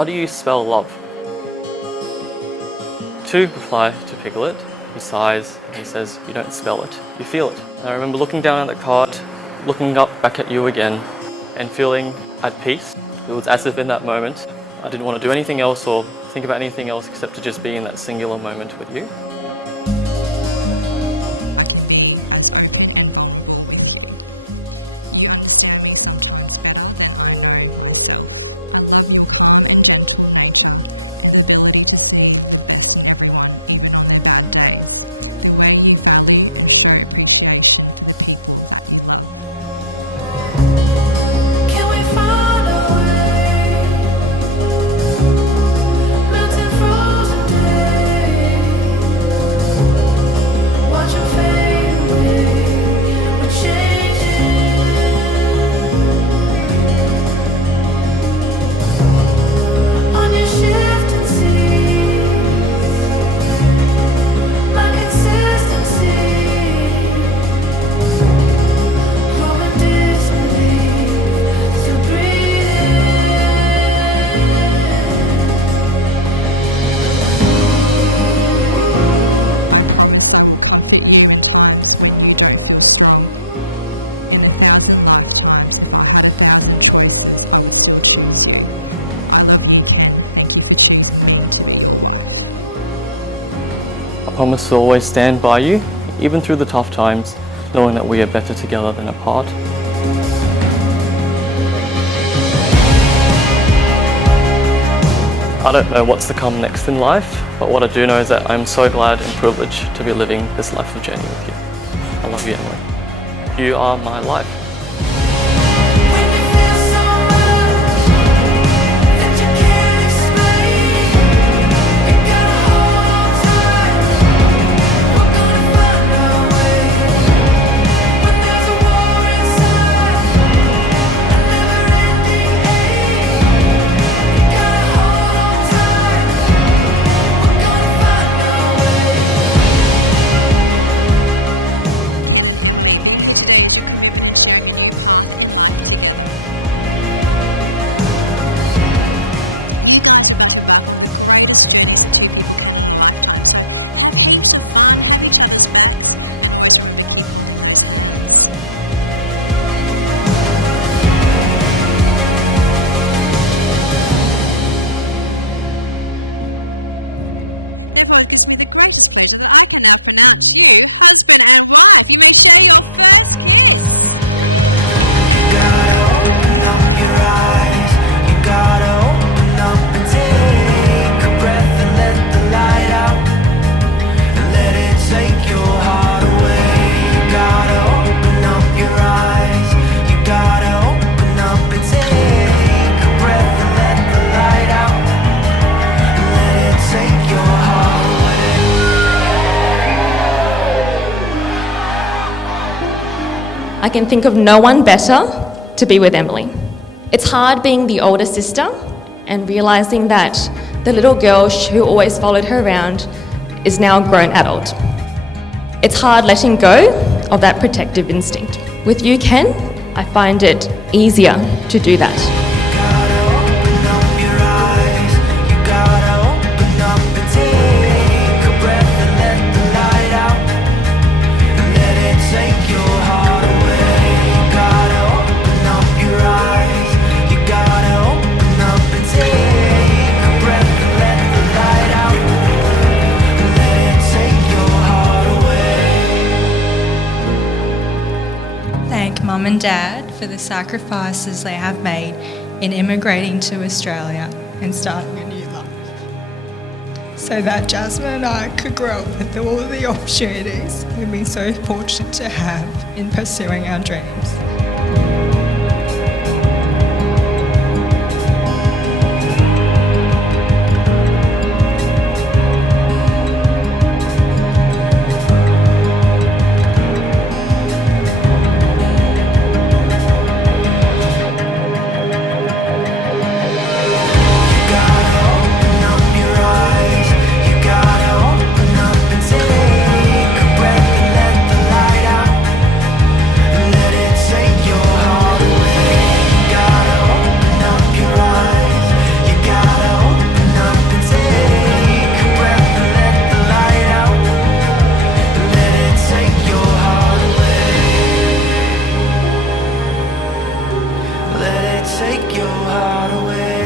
how do you spell love? To reply to Piglet, he sighs and he says, you don't spell it, you feel it. And I remember looking down at the card, looking up back at you again, and feeling at peace. It was as if in that moment, I didn't want to do anything else or think about anything else except to just be in that singular moment with you. I promise to always stand by you, even through the tough times, knowing that we are better together than apart. I don't know what's to come next in life, but what I do know is that I'm so glad and privileged to be living this life of journey with you. I love you, Emily. You are my life. I can think of no one better to be with Emily. It's hard being the older sister and realising that the little girl who always followed her around is now a grown adult. It's hard letting go of that protective instinct. With you, Ken, I find it easier to do that. Mum and Dad for the sacrifices they have made in immigrating to Australia and starting a new life, so that Jasmine and I could grow up with all of the opportunities we've been so fortunate to have in pursuing our dreams. Say take your heart away.